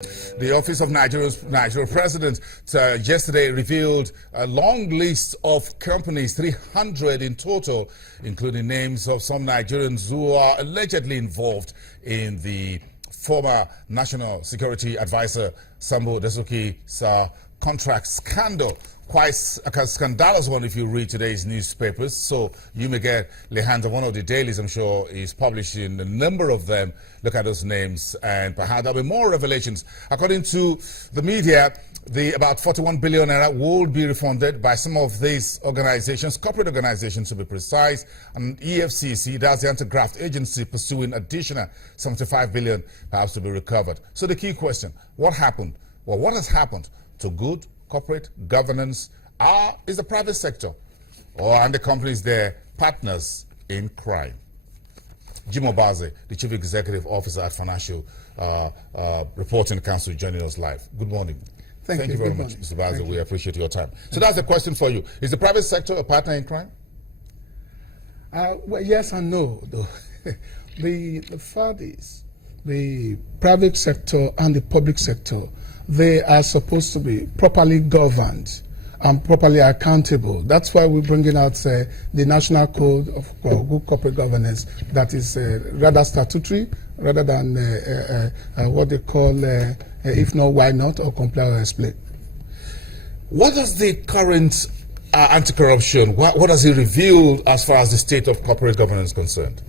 The Office of Nigeria President yesterday revealed a long list of companies, 300 in total, including names of some Nigerians who are allegedly involved in the former National Security Advisor Sambo Dasuki's contract scandal. Quite a scandalous one if you read today's newspapers. So you may get the hands of one of the dailies, I'm sure, is publishing a number of them. Look at those names and perhaps there'll be more revelations. According to the media, about 41 billion naira will be refunded by some of these organizations, corporate organizations to be precise, and EFCC, that's the anti-graft agency, pursuing additional 75 billion perhaps to be recovered. So the key question, what happened? Well, what has happened to good corporate governance? Is the private sector and the companies there partners in crime? Jim Obaze, the Chief Executive Officer at Financial Reporting Council, joining us live. Good morning. Thank you very much, Mr. Obaze. We appreciate your time. So that's the question for you. Is the private sector a partner in crime? Well, yes and no, though. The fact is, the private sector and the public sector, they are supposed to be properly governed and properly accountable. That's why we're bringing out the National Code of Good Corporate Governance that is rather statutory rather than what they call, if not, why not, or comply or explain. What does the current anti-corruption, what has it revealed as far as the state of corporate governance is concerned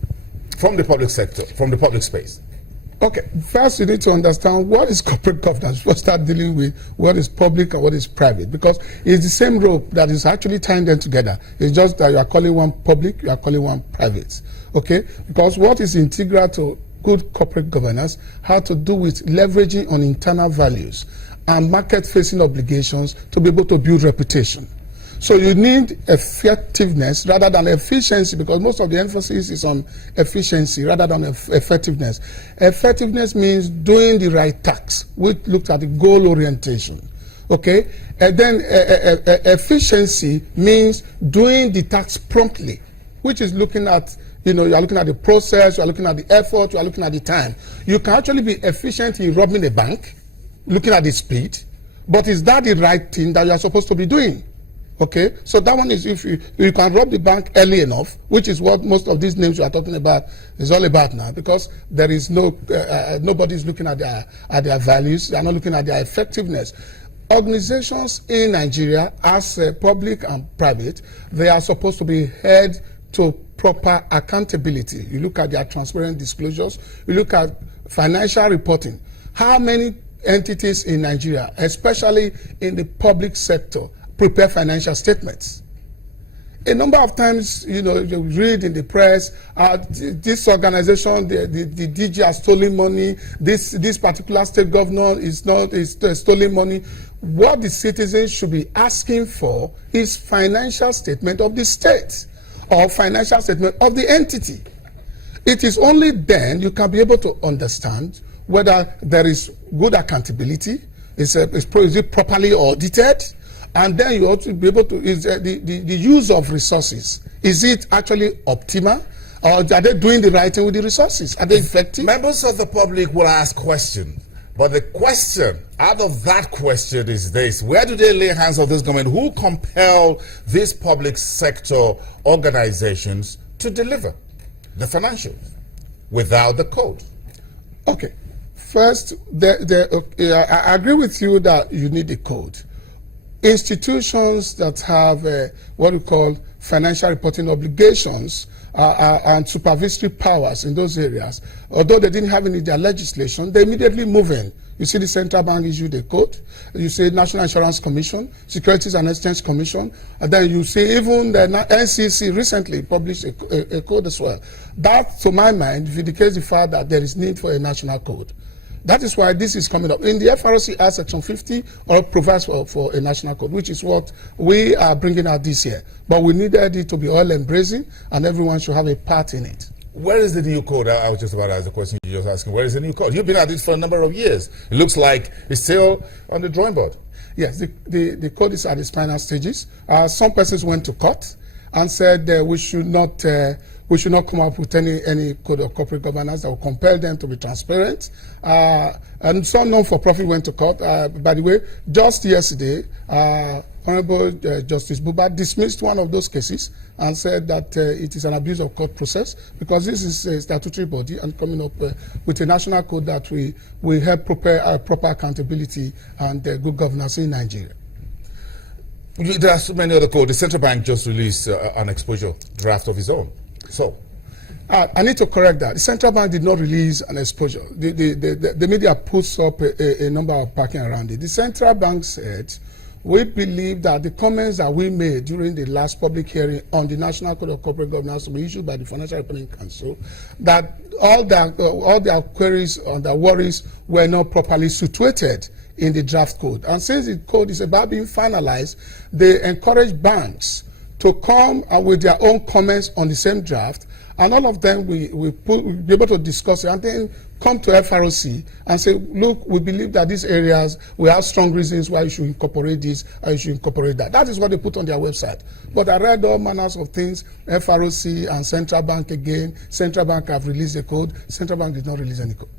from the public sector, from the public space? Okay, first you need to understand what is corporate governance. We'll start dealing with what is public and what is private, because it's the same rope that is actually tying them together. It's just that you are calling one public, you are calling one private. Okay, because what is integral to good corporate governance has to do with leveraging on internal values and market-facing obligations to be able to build reputation. So you need effectiveness rather than efficiency, because most of the emphasis is on efficiency rather than effectiveness. Effectiveness means doing the right task, which looks at the goal orientation. Okay? And then efficiency means doing the task promptly, which is looking at, you are looking at the process, you are looking at the effort, you are looking at the time. You can actually be efficient in robbing a bank, looking at the speed, but is that the right thing that you are supposed to be doing? Okay, so that one is if you can rob the bank early enough, which is what most of these names we are talking about is all about now, because there is nobody's looking at their values, they are not looking at their effectiveness. Organizations in Nigeria, as public and private, they are supposed to be held to proper accountability. You look at their transparent disclosures, you look at financial reporting. How many entities in Nigeria, especially in the public sector, prepare financial statements? A number of times, you read in the press, this organization, the DG has stolen money, this particular state governor is stolen money. What the citizens should be asking for is financial statement of the state or financial statement of the entity. It is only then you can be able to understand whether there is good accountability, is it properly audited, and then you also be able to, the use of resources, is it actually optimal, or are they doing the right thing with the resources? Are they effective? Members of the public will ask questions, but the question out of that question is this: where do they lay hands on this government? Who compel these public sector organizations to deliver the financials without the code? Okay, first, I agree with you that you need the code. Institutions that have what we call financial reporting obligations and supervisory powers in those areas, although they didn't have any of their legislation, they immediately move in. You see the central bank issued a code, you see National Insurance Commission, Securities and Exchange Commission, and then you see even the NCC recently published a code as well. That, to my mind, vindicates the fact that there is need for a national code. That is why this is coming up. In the FRC Act Section 50 or provides for a national code, which is what we are bringing out this year. But we needed it to be all embracing, and everyone should have a part in it. Where is the new code? I was just about to ask the question you just asking. Where is the new code? You've been at this for a number of years. It looks like it's still on the drawing board. Yes, the code is at its final stages. Some persons went to court and said we should not we should not come up with any code of corporate governance that will compel them to be transparent. And some non-for-profit went to court. By the way, just yesterday, Honorable Justice Buba dismissed one of those cases and said that it is an abuse of court process because this is a statutory body and coming up with a national code that we help prepare proper accountability and good governance in Nigeria. There are so many other codes. The central bank just released an exposure draft of its own. So, I need to correct that. The central bank did not release an exposure. The media puts up a number of parking around it. The central bank said, we believe that the comments that we made during the last public hearing on the National Code of Corporate Governance to be issued by the Financial Reporting Council, that all their queries or their worries were not properly situated in the draft code. And since the code is about being finalized, they encourage banks to come with their own comments on the same draft, and all of them we'll be able to discuss it and then come to FROC and say, look, we believe that these areas, we have strong reasons why you should incorporate this and you should incorporate that. That is what they put on their website. But I read all manners of things, FROC and Central Bank again. Central Bank have released a code. Central Bank did not release any code.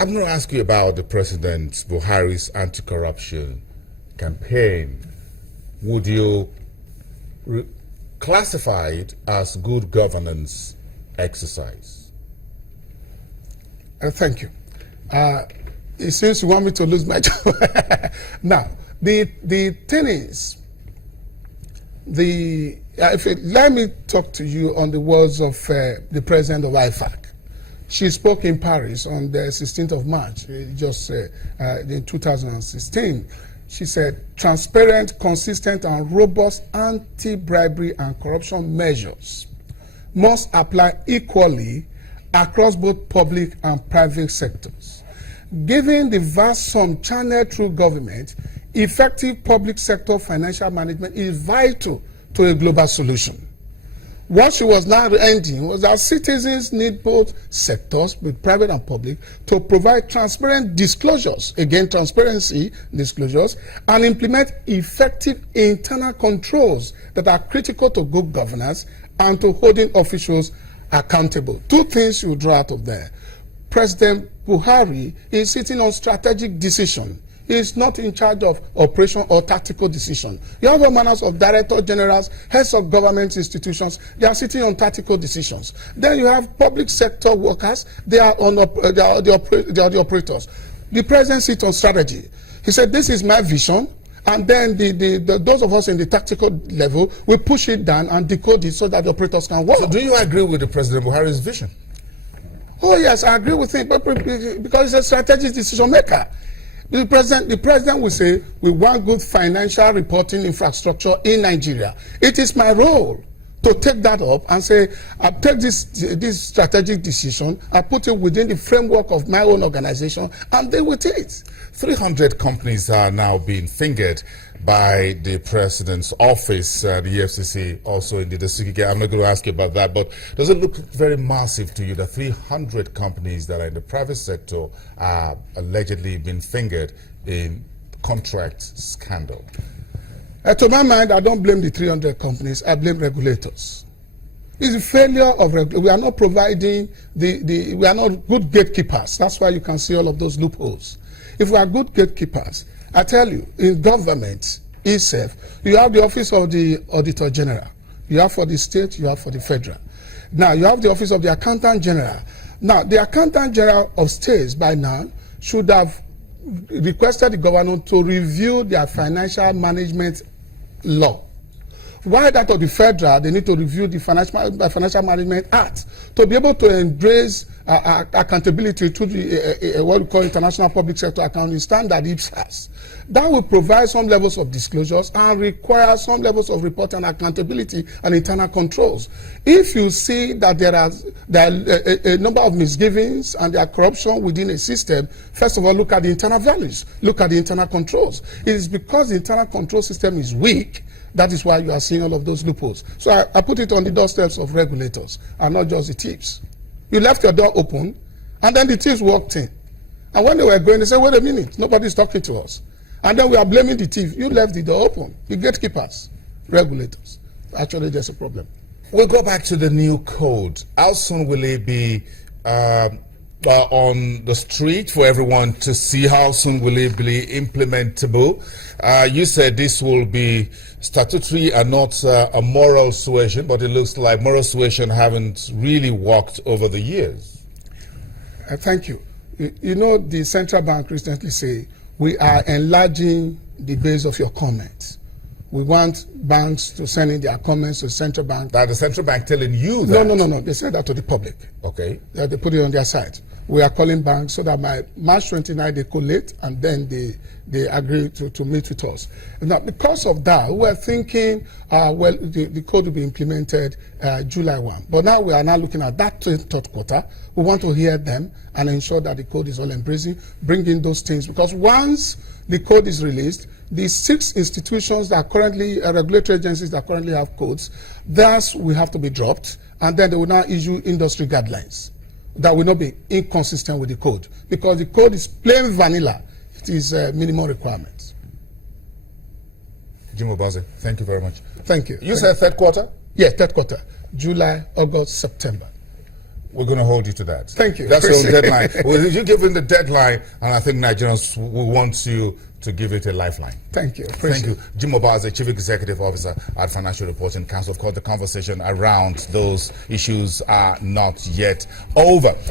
I'm going to ask you about the President Buhari's anti-corruption campaign. Would you classify it as good governance exercise? Thank you. It seems you want me to lose my job. Now, the thing is, let me talk to you on the words of the president of IFAC. She spoke in Paris on the 16th of March, just in 2016. She said, transparent, consistent, and robust anti-bribery and corruption measures must apply equally across both public and private sectors. Given the vast sum channeled through government, effective public sector financial management is vital to a global solution. What she was now ending was that citizens need both sectors, with private and public, to provide transparent disclosures, again transparency disclosures, and implement effective internal controls that are critical to good governance and to holding officials accountable. Two things you draw out of there. President Buhari is sitting on strategic decision. He is not in charge of operation or tactical decision. You have all manners of director generals, heads of government institutions. They are sitting on tactical decisions. Then you have public sector workers. They are the operators. The president sits on strategy. He said, "This is my vision." And then those of us in the tactical level, we push it down and decode it so that the operators can work. So do you agree with the President Buhari's vision? Oh yes, I agree with him, but because he's a strategic decision maker. The president will say, we want good financial reporting infrastructure in Nigeria. It is my role to take that up and say, I take this strategic decision, I put it within the framework of my own organization, and deal with it. 300 companies are now being fingered by the president's office, the EFCC, also in the Dasuki. I'm not going to ask you about that, but does it look very massive to you that 300 companies that are in the private sector are allegedly being fingered in contract scandal? To my mind, I don't blame the 300 companies, I blame regulators. It's a failure of we are not providing we are not good gatekeepers. That's why you can see all of those loopholes. If we are good gatekeepers, I tell you, in government itself, you have the office of the Auditor General. You have for the state, you have for the federal. Now, you have the office of the Accountant General. Now, the Accountant General of states by now should have requested the governor to review their financial management law. Why that of the federal, they need to review the Financial Management Act to be able to embrace accountability to the what we call International Public Sector Accounting Standard, IPSAS. That will provide some levels of disclosures and require some levels of reporting and accountability and internal controls. If you see that there are a number of misgivings and there are corruption within a system, first of all, look at the internal values, look at the internal controls. It is because the internal control system is weak that is why you are seeing all of those loopholes. So I put it on the doorsteps of regulators and not just the thieves. You left your door open, and then the thieves walked in. And when they were going, they said, wait a minute, nobody's talking to us. And then we are blaming the thief. You left the door open. The gatekeepers, regulators. actually there's a problem. We'll go back to the new code. How soon will it be on the street for everyone to see? How soon will it be implementable? You said this will be statutory and not a moral suasion, but it looks like moral suasion haven't really worked over the years. Thank you. You know, the central bank recently said, we are enlarging the base of your comments. We want banks to send in their comments to the central bank. That the central bank telling you that? No. They said that to the public. Okay. They put it on their site. We are calling banks so that by March 29 they collate and then they agree to meet with us. Now, because of that, we were thinking, the code will be implemented July 1. But now we are now looking at that third quarter. We want to hear them and ensure that the code is all embracing, bringing those things. Because once the code is released, the 6 institutions that currently, regulatory agencies that currently have codes, thus will have to be dropped, and then they will now issue industry guidelines that will not be inconsistent with the code, because the code is plain vanilla. It is minimum requirements. Jim Obaze, thank you very much. Thank you. You said third quarter? Yes, third quarter. July, August, September. We're going to hold you to that. Thank you. That's your deadline. Well, you give in the deadline, and I think Nigerians will want you to give it a lifeline. Thank you. Thank you. Jim Obaze, Chief Executive Officer at Financial Reporting Council. Of course, the conversation around those issues are not yet over.